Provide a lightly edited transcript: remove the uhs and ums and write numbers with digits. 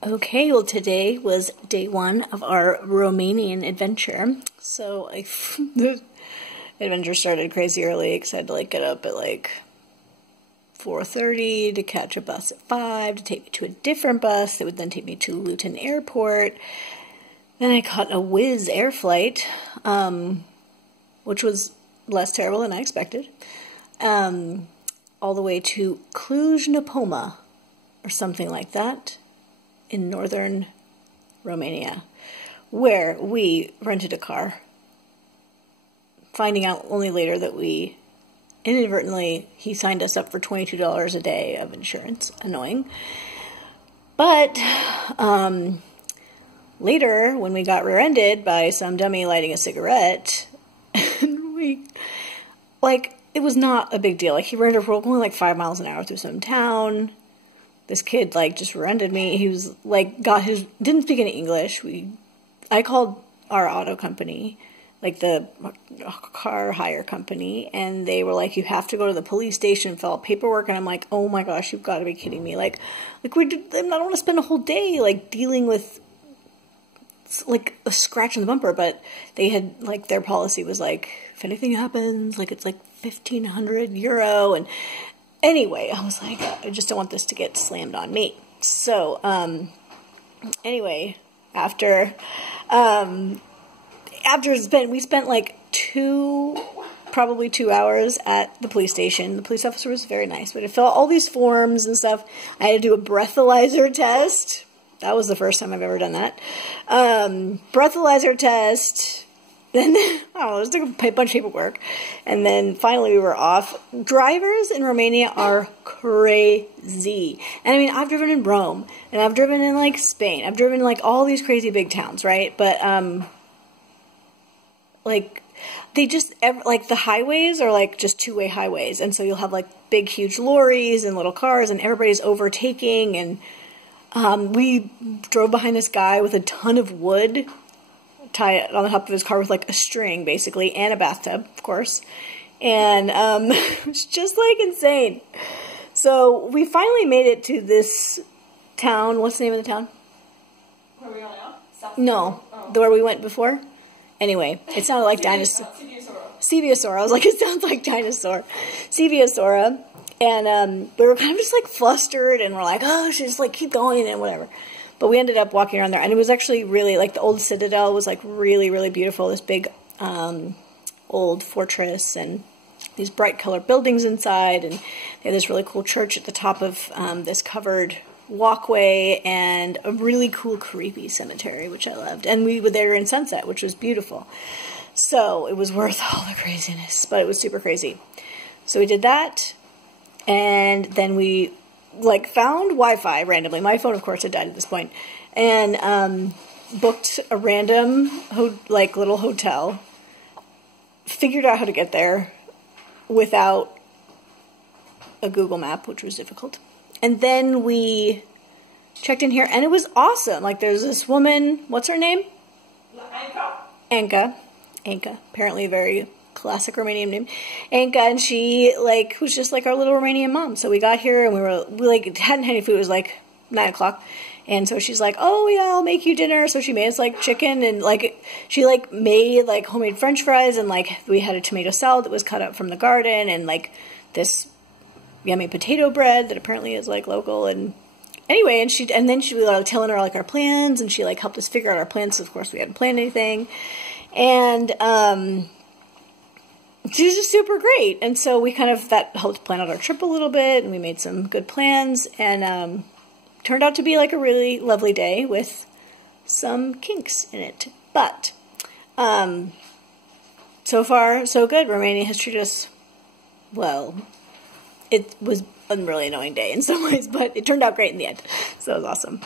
Okay, well today was day one of our Romanian adventure. So the adventure started crazy early because I had to get up at 4:30 to catch a bus at 5 to take me to a different bus that would then take me to Luton Airport. Then I caught a Wizz air flight, which was less terrible than I expected, all the way to Cluj-Napoca or something like that, in northern Romania, where we rented a car, finding out only later that we inadvertently, he signed us up for $22 a day of insurance. Annoying. But later, when we got rear-ended by some dummy lighting a cigarette, and it was not a big deal. He ran only 5 miles an hour through some town. This kid, just rear-ended me. He was, didn't speak any English. I called our auto company, the car hire company, and they were like, you have to go to the police station, fill out paperwork, and I'm like, oh my gosh, you've got to be kidding me. I don't want to spend a whole day, dealing with, a scratch in the bumper, but they had, their policy was, if anything happens, it's, €1,500, and anyway, I was like, I just don't want this to get slammed on me. So, anyway, we spent probably 2 hours at the police station. The police officer was very nice, but I filled out all these forms and stuff. I had to do a breathalyzer test. That was the first time I've ever done that. Breathalyzer test. Then, I don't know, it was a bunch of paperwork. And then finally we were off. Drivers in Romania are crazy. And I mean, I've driven in Rome, and I've driven in Spain. I've driven in all these crazy big towns, right? But, they just, the highways are just two-way highways. And so you'll have big, huge lorries and little cars, and everybody's overtaking. And we drove behind this guy with a ton of wood, tie it on the top of his car with a string, basically, and a bathtub, of course. And it's just insane. So we finally made it to this town. What's the name of the town? Where we are now? No, where we went before. Anyway, it sounded like dinosaur. Sigiasoara. I was like, it sounds like dinosaur. Sigiasoara. And we were kind of just flustered, and we're like, oh, should just keep going and whatever. But we ended up walking around there, and it was actually really, the old citadel was, really, really beautiful. This big, old fortress, and these bright colored buildings inside, and they had this really cool church at the top of this covered walkway, and a really cool, creepy cemetery, which I loved. And we were there in sunset, which was beautiful. So it was worth all the craziness, but it was super crazy. So we did that, and then we found Wi-Fi randomly. My phone, of course, had died at this point. And booked a random, little hotel. Figured out how to get there without a Google map, which was difficult. And then we checked in here, and it was awesome. There's this woman, what's her name? Anka. Anka. Apparently a very classic Romanian name, Anka, and she was just our little Romanian mom. So we got here, and we hadn't had any food. It was 9 o'clock, and so she's like, oh yeah, I'll make you dinner. So she made us chicken, and she made homemade French fries, and we had a tomato salad that was cut up from the garden, and this yummy potato bread that apparently is local. And anyway, and then she was telling her our plans, and she helped us figure out our plans. So of course we hadn't planned anything, and she was just super great. And so we that helped plan out our trip a little bit, and we made some good plans, and turned out to be a really lovely day with some kinks in it. But so far, so good. Romania has treated us well. It was a really annoying day in some ways, but it turned out great in the end. So it was awesome.